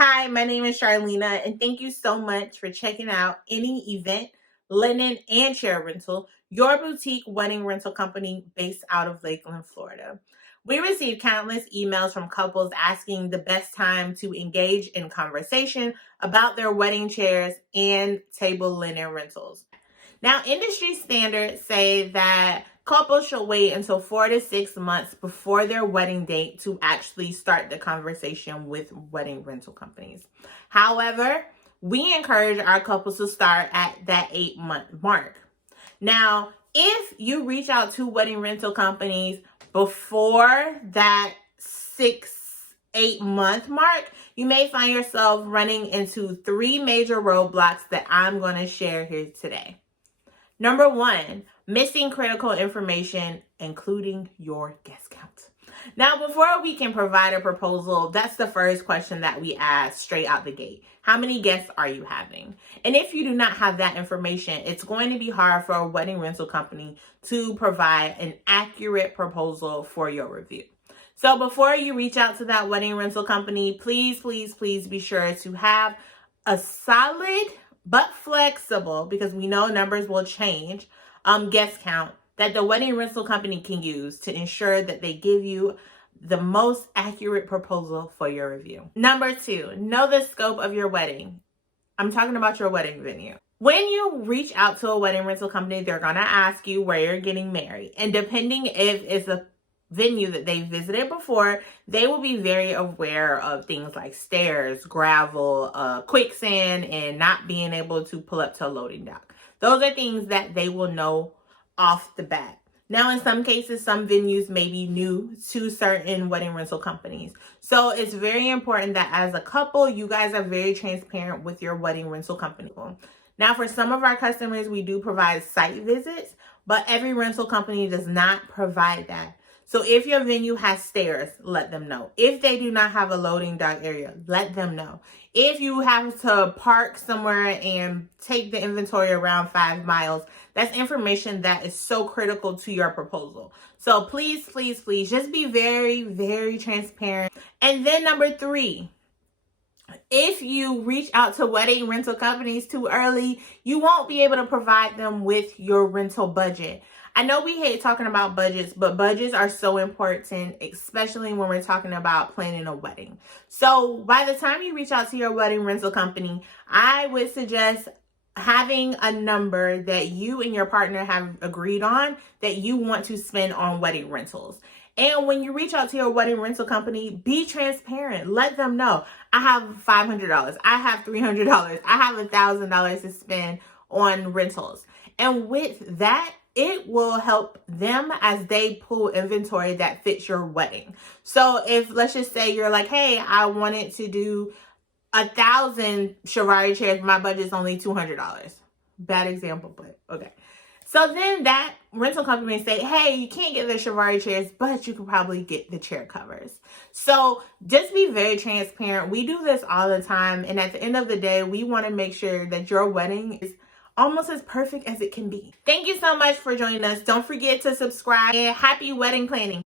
Hi, my name is Charlena, and thank you so much for checking out any event, linen, and chair rental, your boutique wedding rental company based out of Lakeland, Florida. We receive countless emails from couples asking the best time to engage in conversation about their wedding chairs and table linen rentals. Now, industry standards say that couples should wait until 4 to 6 months before their wedding date to actually start the conversation with wedding rental companies. However, we encourage our couples to start at that 8 month mark. Now, if you reach out to wedding rental companies before that 8 month mark, you may find yourself running into three major roadblocks that I'm going to share here today. Number one, missing critical information, including your guest count. Now, before we can provide a proposal, that's the first question that we ask straight out the gate. How many guests are you having? And if you do not have that information, it's going to be hard for a wedding rental company to provide an accurate proposal for your review. So before you reach out to that wedding rental company, please be sure to have a solid but flexible, because we know numbers will change, guest count that the wedding rental company can use to ensure that they give you the most accurate proposal for your review. Number two, know the scope of your wedding. I'm talking about your wedding venue. When you reach out to a wedding rental company, they're going to ask you where you're getting married. And depending if it's a venue that they've visited before, they will be very aware of things like stairs, gravel, quicksand, and not being able to pull up to a loading dock. Those are things that they will know off the bat. Now, in some cases, some venues may be new to certain wedding rental companies. So it's very important that as a couple, you guys are very transparent with your wedding rental company. Now, for some of our customers, we do provide site visits, but every rental company does not provide that. So if your venue has stairs, let them know. If they do not have a loading dock area, let them know. If you have to park somewhere and take the inventory around 5 miles, that's information that is so critical to your proposal. So please just be very transparent. And then number three, if you reach out to wedding rental companies too early, you won't be able to provide them with your rental budget. I know we hate talking about budgets, but budgets are so important, especially when we're talking about planning a wedding. So by the time you reach out to your wedding rental company, I would suggest having a number that you and your partner have agreed on that you want to spend on wedding rentals. And when you reach out to your wedding rental company, be transparent. Let them know, I have $500, I have $300, I have $1,000 to spend on rentals. And with that, it will help them as they pull inventory that fits your wedding. So if, let's just say you're like, hey, I wanted to do 1,000 Shivari chairs, my budget's only $200. Bad example, but okay. So then that rental company may say, hey, you can't get the Shivari chairs, but you can probably get the chair covers. So just be very transparent. We do this all the time. And at the end of the day, we want to make sure that your wedding is almost as perfect as it can be. Thank you so much for joining us. Don't forget to subscribe, and happy wedding planning.